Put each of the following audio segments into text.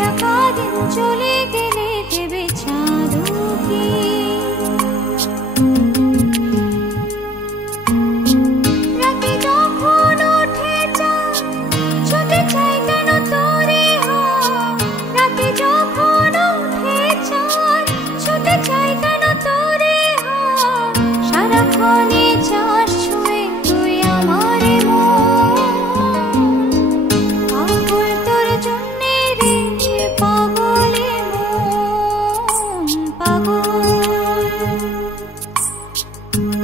ঢাকা দিন চলে গেলে দেবে চাঁদ উঁকি। রাতে যখন ওঠে চাঁদ ছুটে চাই কেন তোরে হাত। রাতে যখন ওঠে চাঁদ ছুটে চাই কেন তোরে হাত। সারাক্ষণে চাঁদ ছুঁয়ে তুই আমার মন। পাগল তোর জন্যে রে পাগলে মন।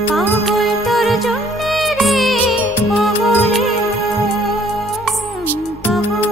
পাগল তোর জন্যে রে পাগলে মন। পাগল।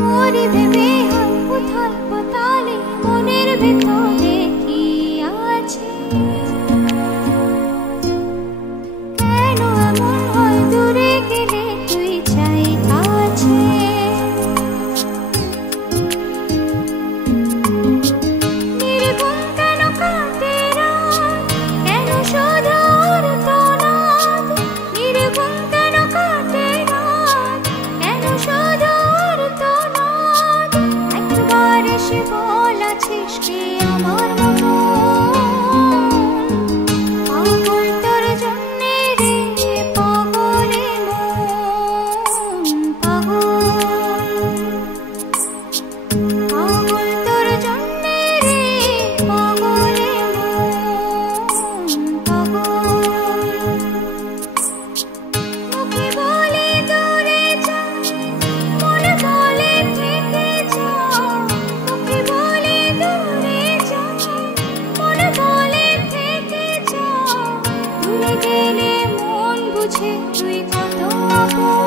মরি ভেবে হয় উথাল পাতালে মনের ভেতরে কি আছে। কেন এমন হয় দূরে গেলে তুই চাই কাছে। নির্গুণ কেন কাটে রাত কেন শুধু আর্তনাদ। নির্গুণ কেন কাটে রাত কেন শুধু আর্তনাদ। একবার এসে বল আছিস কি আমার মন। পাগল তোর জন্যে রে পাগলে মন। পাগল তোর জন্যে রে পাগলে মন। মুখে বলে দূরে যা মনে বলে থেকে যা। মুখে বলে দূরে যা মনে বলে থেকে যা। দূরে গেলে মন বুঝে তুই কত আপন।